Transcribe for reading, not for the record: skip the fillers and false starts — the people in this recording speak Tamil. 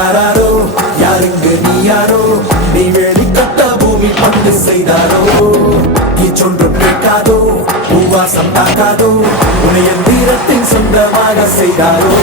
ஆராரோ யாருங்க நீ யாரோ நீ வேலி கட்ட பூமி பந்து செய்தாரோ சொன்றும் கேட்காதோ பூவாசம் தாக்காதோ உனைய வீரத்தின் சொந்தமாக செய்தாரோ